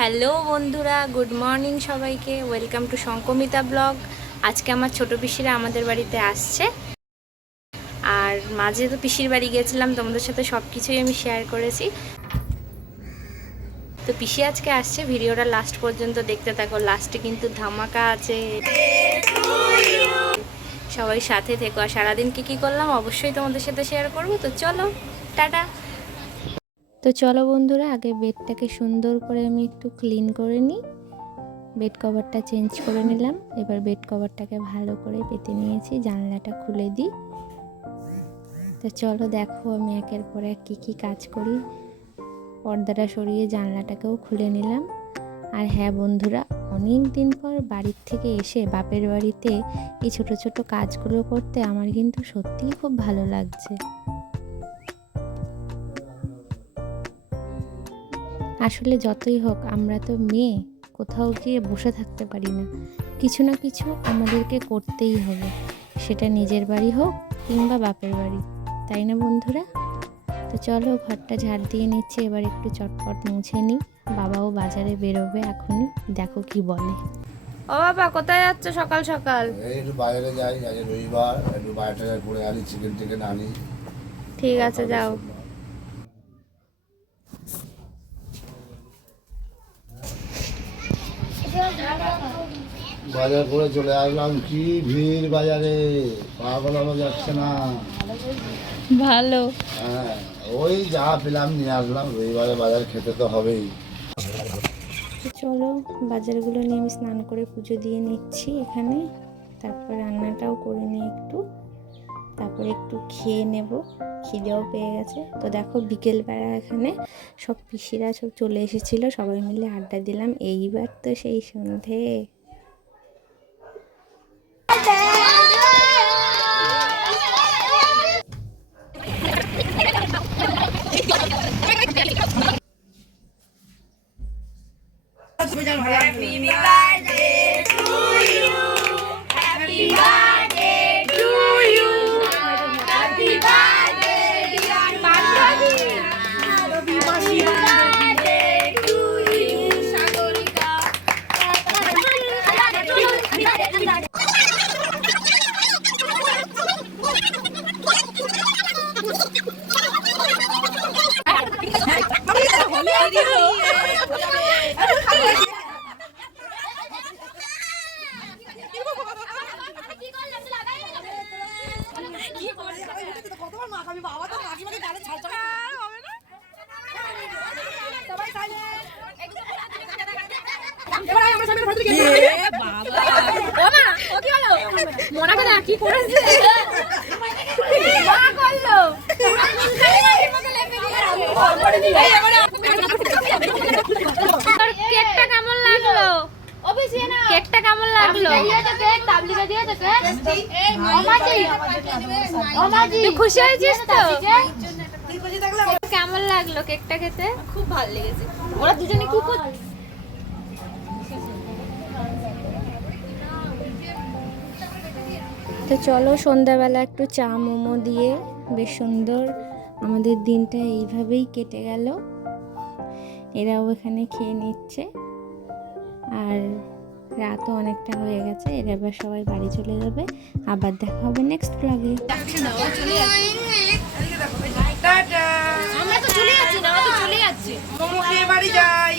Hello বন্ধুরা, good morning সবাইকে। Welcome to শঙ্কমিতা ব্লগ। আজকে আমার ছোট পিসিরা আমাদের বাড়িতে আসছে, আর মাঝে তো পিসির বাড়ি গিয়েছিলাম, তোমাদের সাথে সব কিছুই আমি শেয়ার করেছি। তো পিসি আজকে আসছে, ভিডিওটা লাস্ট পর্যন্ত দেখতে থাকো, লাস্টে কিন্তু ধামাকা আছে। সবাই সাথে থেকো, আর সারাদিন কী কী করলাম অবশ্যই তোমাদের সাথে শেয়ার করবো। তো চলো, টাটা। তো চলো বন্ধুরা, আগে বেডটাকে সুন্দর করে আমি একটু ক্লিন করে নিই। বেড কভারটা চেঞ্জ করে নিলাম। এবার বেড কভারটাকে ভালো করে পেতে নিয়েছি, জানলাটা খুলে দিই। তো চলো দেখো আমি একের পর এক কী কাজ করি। পর্দাটা সরিয়ে জানলাটাকেও খুলে নিলাম। আর হ্যাঁ বন্ধুরা, অনেক দিন পর বাড়ির থেকে এসে বাপের বাড়িতে এই ছোট ছোট কাজগুলো করতে আমার কিন্তু সত্যিই খুব ভালো লাগছে। আসলে যতই হোক, আমরা তো মেয়ে, কোথাও গিয়ে বসে থাকতে পারি না, কিছু না কিছু আমাদেরকে করতেই হবে, সেটা নিজের বাড়ি হোক কিংবা বাপের বাড়ি, তাই না বন্ধুরা? তো চলো ঘরটা ঝাড় দিয়ে নিচ্ছি, এবার একটু চটপট মুছে নিই। বাবাও বাজারে বেরোবে এখনই, দেখো কি বলে। ও বাবা, কোথায় যাচ্ছ সকাল সকাল? একটু বাইরে যাই, আজ রবিবার, একটু বাইরে ঘুরে আনি, চিকেন টিকেন আনি। ঠিক আছে, যাও। বাজার করে চলে আসলাম, কি ভিড় বাজারে, পা গলানো যাচ্ছে না। ভালো। হ্যাঁ, ওই যা পেলাম নিয়ে আসলাম, রবিবারে বাজার খেতে তো হবেই। চলো বাজারগুলো নিয়ে আমি স্নান করে পুজো দিয়ে নিচ্ছি এখানে, তারপর রান্নাটাও করে নিই একটু, তারপরে একটু খেয়ে নেব, খিদেও পেয়ে গেছে। তো দেখো বিকেলবেলা এখানে সব পিসিরা সব চলে এসেছিল, সবাই মিলে আড্ডা দিলাম। এইবার তো সেই সন্ধে। কেকটা কেমন লাগলো? কেকটা কেমন লাগলো? খুশি হয়েছিস তো? কেমন লাগলো কেকটা খেতে? খুব ভালো লেগেছে। ওরা দুজনে কি করছে? তো চলো সন্ধ্যাবেলা একটু চা মোমো দিয়ে বেশ সুন্দর আমাদের দিনটা এইভাবেই কেটে গেল। এরাও এখানে খেয়ে নিচ্ছে, আর রাতও অনেকটা হয়ে গেছে, এরা এবার সবাই বাড়ি চলে যাবে। আবার দেখা হবে নেক্সট ব্লগে। আমরা তো চলে যাচ্ছি না, আমরা তো চলে যাচ্ছি। মোমো খেয়ে বাড়ি যাই।